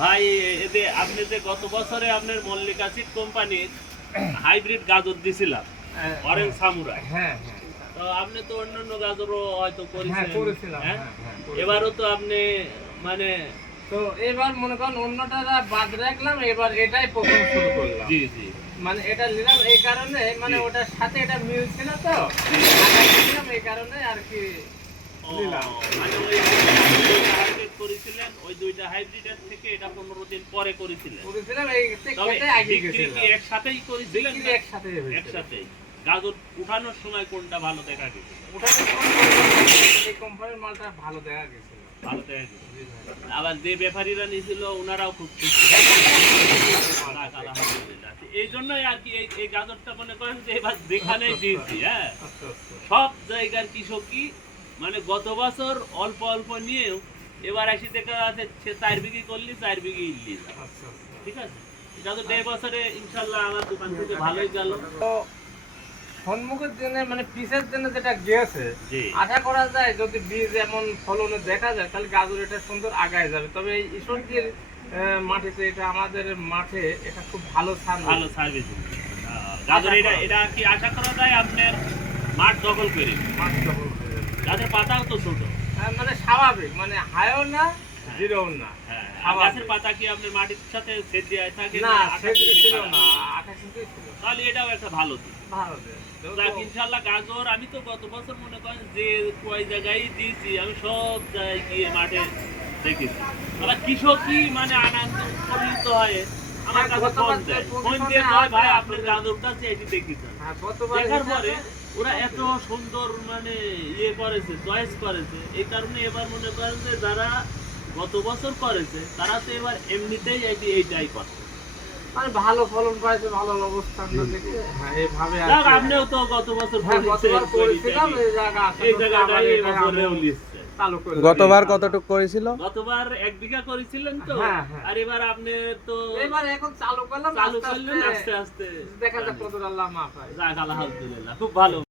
ভাই এতে আপনি যে গত বছরে আপনার মল্লিকা সিড কোম্পানির হাইব্রিড গাজর দিছিলাম অরেঞ্জ সামুরাই। হ্যাঁ হ্যাঁ, তো আপনি তো অন্যান্য গাজরও হয়তো হ্যাঁ করেছিলেন। করেছিলাম। হ্যাঁ? হ্যাঁ হ্যাঁ, এবারও তো আপনি মানে তো এবার মনে করেন অন্যটা বাদ রাখলাম, এবার এটাই প্রথম শুরু করলাম। জি জি মানে এটা নিলাম এই কারণে, মানে জি। ওটার সাথে এটা মিল ছিল তো, নিলাম এই কারণে আর কি নিলাম। মানে ওই দুইটা হাইব্রিড করেছিলেন, ওই দুইটা হাইব্রিডের থেকে এটা 15 দিন পরে করেছিলেন। করেছিলাম এই তবে খেতে আগে বিক্রি গেছিলাম। কি একসাথেই করেছিলেন? বিক্রি না? একসাথে হয়েছিল। একসাথেই। গাজর উঠানোর সময় কোনটা ভালো দেখা গেছে? ওটাতে এই কোম্পানির মালটা ভালো দেখা গেছিল। ভালো দেখা গেছে। জি ভাই। আবার যে ব্যাপারীরা নিয়েছিল ওনারাও খুব খুশি। যাক, আলহামদুলিল্লাহ। এই জন্যই আর কি এই গাজরটা মনে করেন যে এবার যেখানেই দিয়েছি, হ্যাঁ, আচ্ছা আচ্ছা। সব জায়গার কৃষকই মানে গত বছর অল্প অল্প নিয়েও এবার আসি দেখা যাচ্ছে সে 4 বিঘি করলি 4 বিঘি ইল্লি। আচ্ছা আচ্ছা। ঠিক আছে, এটা তো এই বছরে ইনশাল্লাহ আমার দোকান থেকে ভালোই গেল। তো সম্মুখের দিনে মানে পিসের দিনে যেটা গিয়েছে, জি আশা করা যায় যদি বীজ এমন ফলনে দেখা যায় তাহলে গাজর এটা সুন্দর আগায় যাবে। তবে এই ঈশ্বরদীর মাটিতে, এটা আমাদের মাঠে এটা খুব ভালো ভালো সার্ভিস। গাজর এটা কি আশা করা যায় আপনার মাঠ দখল করে? মাঠ দখল হয়ে যাবে। গাছের পাতাও তো ছোট। মানে স্বাভাবিক, মানে হাইও না জিরোও না। হ্যাঁ, স্বাভাবিক। গাছের পাতা কি আপনার মাটির সাথে সেট দেওয়া থাকে? না, আঠাশ সেটা ইঞ্চি ছিল ছাড়া? না, 28 ইঞ্চি ছিল। তাহলে এটাও একটা ভালো দিক। ভালো যে। যাক, ইনশাল্লাহ গাজর আমি তো গত বছর মনে করেন যে কয় জায়গায় দিয়েছি, আমি সব জায়গায় গিয়ে মাঠে দেখেছি। তারা কৃষকই মানে আনন্দ উৎফুল্লিত হয় আমার কাছে ফোন দেয়, ফোন দিয়ে কয় ভাই আপনার গাজরটা আছে এটি দেখেছেন। হ্যাঁ, গতবার দেখার এটা- পরে ওরা এত সুন্দর মানে ইয়ে করেছে, চয়েস করেছে। এই কারণে এবার মনে করেন যে যারা গত বছর করেছে তারা তো এবার এমনিতেই এইটাই করে। মানে ভালো ফলন পাইছে, ভালো অবস্থান দেখে, হ্যাঁ এইভাবে আর যাক, কি। আপনিও তো গত বছর হ্যাঁ, করেছেন, গতবার করেছিলাম, এই জায়গা আশা এই করছি জায়গাটাই আবার এই এবছরেও জায়গা লিখছে। চালু করে গতবার কতটুক করেছিল? গতবার 1 বিঘা করেছিলেন তো, হ্যাঁ, হ্যাঁ। আর এবার আপনি তো এবার এখন চালু করলাম, চালু আস্তে করলেন আস্তে আস্তে আস্তে। দেখা যাক কত আল্লাহ মাফ হয়। যাক, আলহামদুলিল্লাহ, খুব ভালো।